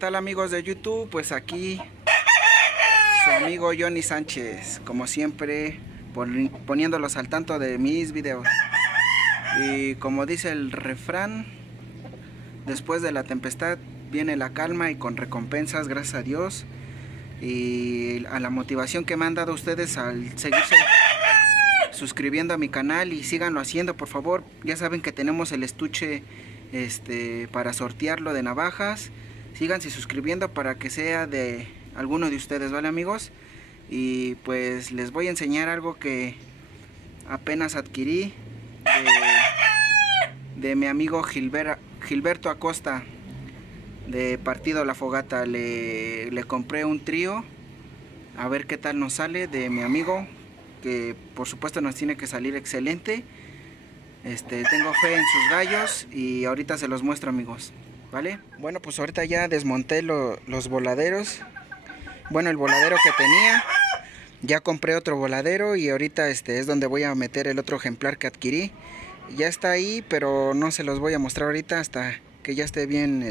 tal amigos de YouTube? Pues aquí su amigo Johnny Sánchez, como siempre, poniéndolos al tanto de mis videos. Y como dice el refrán, después de la tempestad viene la calma y con recompensas, gracias a Dios. Y a la motivación que me han dado ustedes al seguirse suscribiendo a mi canal, y síganlo haciendo por favor. Ya saben que tenemos el estuche para sortearlo de navajas. Síganse suscribiendo para que sea de alguno de ustedes, ¿vale amigos? Y pues les voy a enseñar algo que apenas adquirí de mi amigo Gilberto Acosta, de Partido La Fogata. Le compré un trío, a ver qué tal nos sale, de mi amigo, que por supuesto nos tiene que salir excelente. Tengo fe en sus gallos y ahorita se los muestro, amigos, ¿vale? Bueno, pues ahorita ya desmonté los voladeros. Bueno, el voladero que tenía, ya compré otro voladero y ahorita es donde voy a meter el otro ejemplar que adquirí. Ya está ahí, pero no se los voy a mostrar ahorita hasta que ya esté bien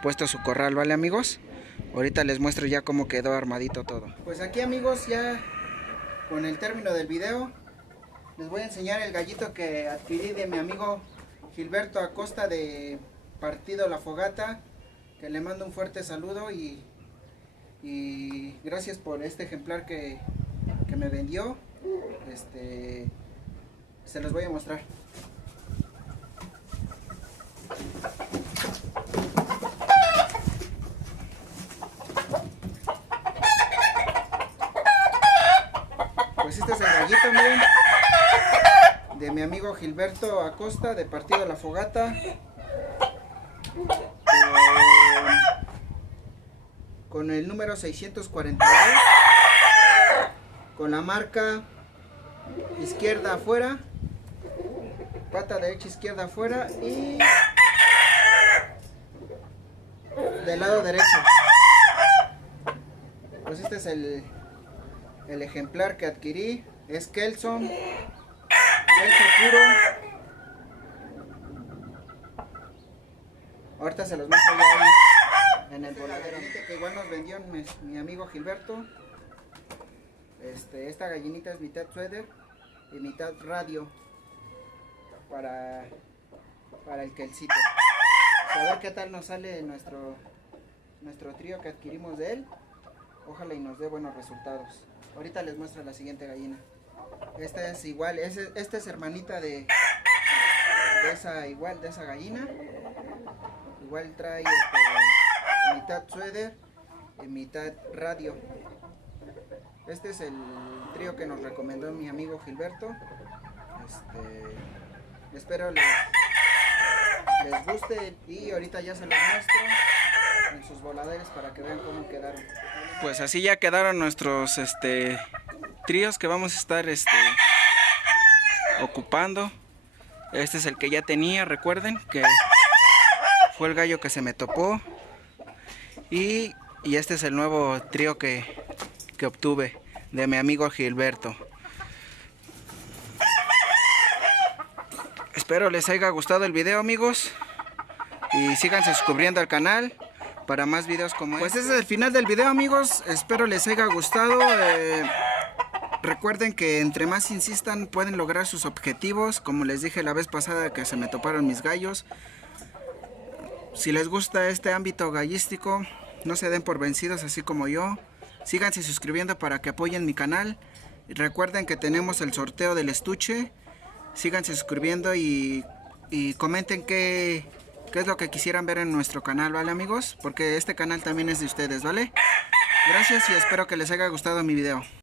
puesto su corral, ¿vale amigos? Ahorita les muestro ya cómo quedó armadito todo. Pues aquí amigos, ya con el término del video, les voy a enseñar el gallito que adquirí de mi amigo Gilberto Acosta, de Partido La Fogata, que le mando un fuerte saludo y gracias por este ejemplar que me vendió. Se los voy a mostrar. Pues este es el gallito, miren, de mi amigo Gilberto Acosta, de Partido La Fogata, con el número 642, con la marca izquierda afuera, pata derecha izquierda afuera y del lado derecho. Pues este es el ejemplar que adquirí, es Kelso puro. Ahorita se los muestro ya en el voladero, que igual nos vendió mi amigo Gilberto. Esta gallinita es mitad suéter y mitad radio para el Kelsito. A ver qué tal nos sale nuestro trío que adquirimos de él. Ojalá y nos dé buenos resultados. Ahorita les muestro la siguiente gallina. Esta es igual, esta es hermanita de esa gallina. Igual trae mitad suéter y mitad radio. Este es el trío que nos recomendó mi amigo Gilberto. Espero les guste y ahorita ya se los muestro en sus voladeros para que vean cómo quedaron. Pues así ya quedaron nuestros tríos que vamos a estar ocupando. Este es el que ya tenía, recuerden que fue el gallo que se me topó. Y este es el nuevo trío que obtuve de mi amigo Gilberto. Espero les haya gustado el video, amigos, y síganse suscribiendo al canal para más videos como este. Pues ese es el final del video, amigos. Espero les haya gustado. Recuerden que entre más insistan pueden lograr sus objetivos, como les dije la vez pasada que se me toparon mis gallos. Si les gusta este ámbito gallístico, no se den por vencidos así como yo. Síganse suscribiendo para que apoyen mi canal. Recuerden que tenemos el sorteo del estuche. Síganse suscribiendo y comenten qué es lo que quisieran ver en nuestro canal, ¿vale amigos? Porque este canal también es de ustedes, ¿vale? Gracias y espero que les haya gustado mi video.